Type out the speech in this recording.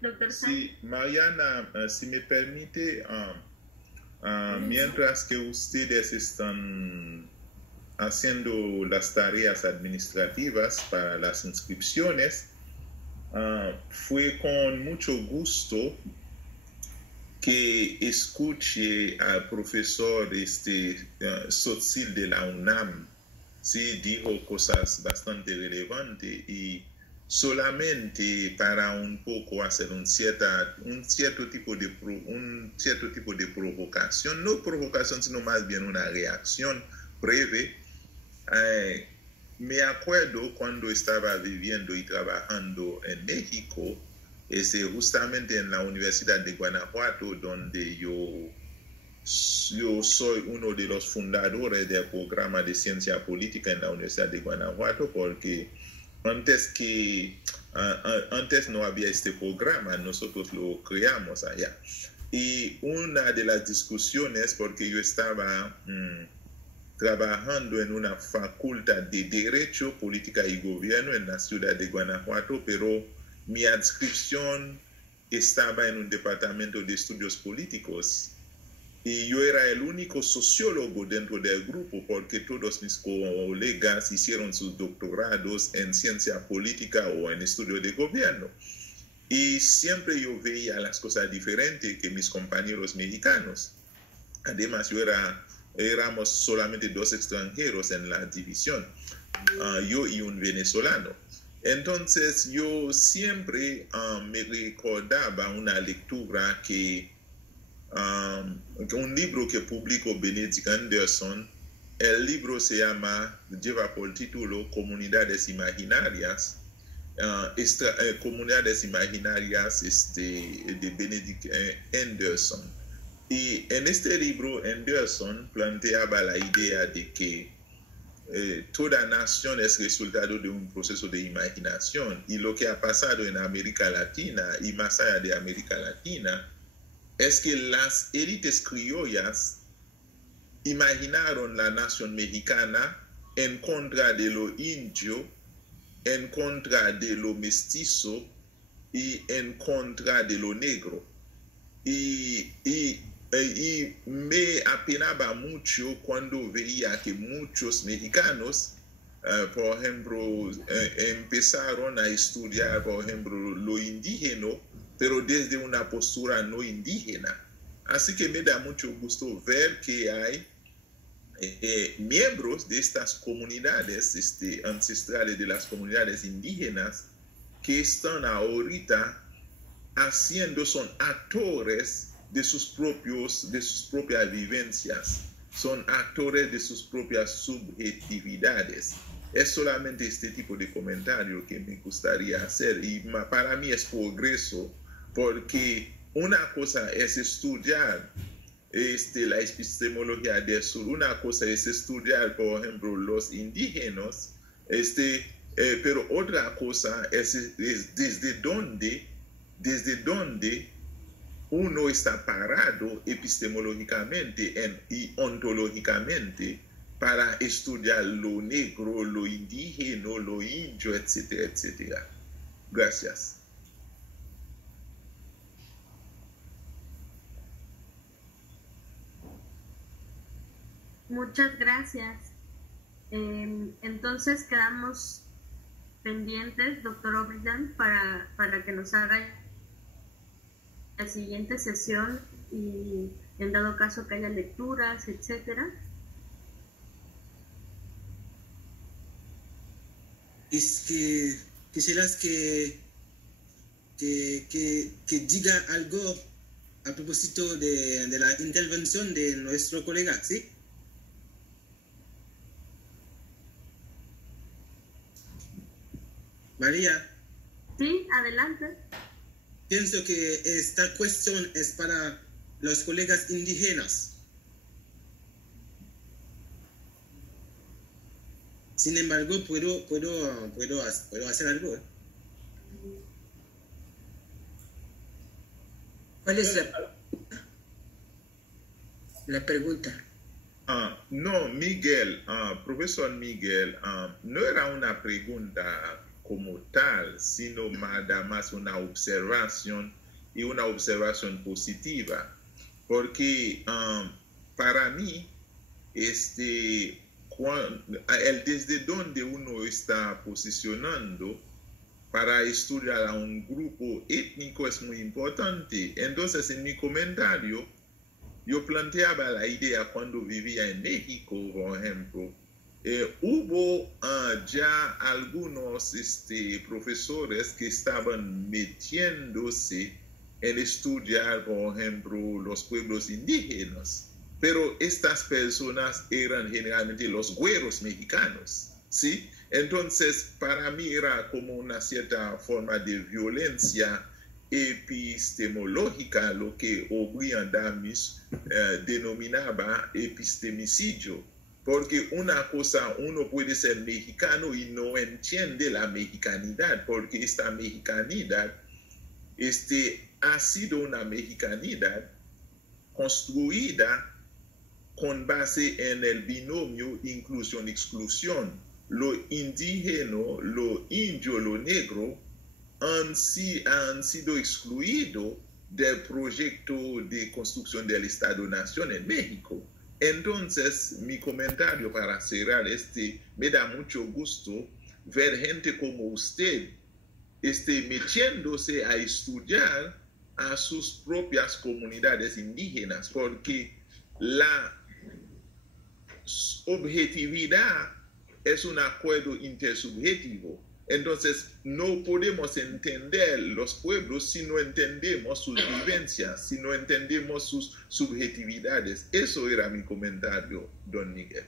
Doctor San. Sí, Mariana, si me permite, mientras que ustedes están haciendo las tareas administrativas para las inscripciones, fue con mucho gusto que escuche al profesor Sotzil de la UNAM. Sí, dijo cosas bastante relevantes y solamente para un poco hacer un cierto tipo de provocación, no provocación, sino más bien una reacción breve. Me acuerdo cuando estaba viviendo y trabajando en México, justamente en la Universidad de Guanajuato, donde yo soy uno de los fundadores del programa de ciencia política en la Universidad de Guanajuato, porque antes no había este programa, nosotros lo creamos allá. Y una de las discusiones, porque yo estaba trabajando en una facultad de Derecho, Política y Gobierno en la ciudad de Guanajuato, pero mi adscripción estaba en un departamento de estudios políticos y yo era el único sociólogo dentro del grupo porque todos mis colegas hicieron sus doctorados en ciencia política o en estudio de gobierno. Y siempre yo veía las cosas diferentes que mis compañeros mexicanos. Además, éramos solamente 2 extranjeros en la división, yo y un venezolano. Entonces yo siempre me recordaba una lectura un libro que publicó Benedict Anderson. El libro lleva por título Comunidades Imaginarias, Comunidades Imaginarias de Benedict Anderson. Y en este libro, Anderson planteaba la idea de que toda nación es resultado de un proceso de imaginación. Y lo que ha pasado en América Latina y más allá de América Latina es que las élites criollas imaginaron la nación mexicana en contra de lo indio, en contra de lo mestizo y en contra de lo negro. Y me apenaba mucho cuando veía que muchos mexicanos, por ejemplo, empezaron a estudiar, por ejemplo, lo indígena, pero desde una postura no indígena. Así que me da mucho gusto ver que hay miembros de estas comunidades ancestrales, de las comunidades indígenas, que están ahorita son actores de sus propias vivencias, son actores de sus propias subjetividades. Es solamente este tipo de comentario que me gustaría hacer y para mí es progreso, porque una cosa es estudiar la epistemología del sur, una cosa es estudiar, por ejemplo, los indígenas, pero otra cosa es desde dónde uno está parado epistemológicamente y ontológicamente para estudiar lo negro, lo indígena, lo indio, etcétera, etcétera. Gracias. Muchas gracias. Entonces quedamos pendientes, doctor O'Brien, para que nos haga la siguiente sesión y en dado caso que haya lecturas, etcétera. Es que quisieras que diga algo a propósito de la intervención de nuestro colega, ¿sí? María. Sí, adelante. Pienso que esta cuestión es para los colegas indígenas. Sin embargo, puedo hacer algo. ¿Cuál es la pregunta? No, Miguel, profesor Miguel, no era una pregunta como tal, sino más una observación y una observación positiva. Porque para mí, desde donde uno está posicionando para estudiar a un grupo étnico es muy importante. Entonces, en mi comentario, yo planteaba la idea cuando vivía en México, por ejemplo. Hubo ya algunos profesores que estaban metiéndose en estudiar, por ejemplo, los pueblos indígenas. Pero estas personas eran generalmente los güeros mexicanos, ¿sí? Entonces, para mí era como una cierta forma de violencia epistemológica, lo que O'Brien Damis denominaba epistemicidio. Porque una cosa, uno puede ser mexicano y no entiende la mexicanidad, porque esta mexicanidad ha sido una mexicanidad construida con base en el binomio inclusión-exclusión. Lo indígena, lo indio, lo negro han sido excluidos del proyecto de construcción del Estado-Nación en México. Entonces, mi comentario para cerrar me da mucho gusto ver gente como usted metiéndose a estudiar a sus propias comunidades indígenas, porque la objetividad es un acuerdo intersubjetivo. Entonces, no podemos entender los pueblos si no entendemos sus vivencias, si no entendemos sus subjetividades. Eso era mi comentario, don Miguel.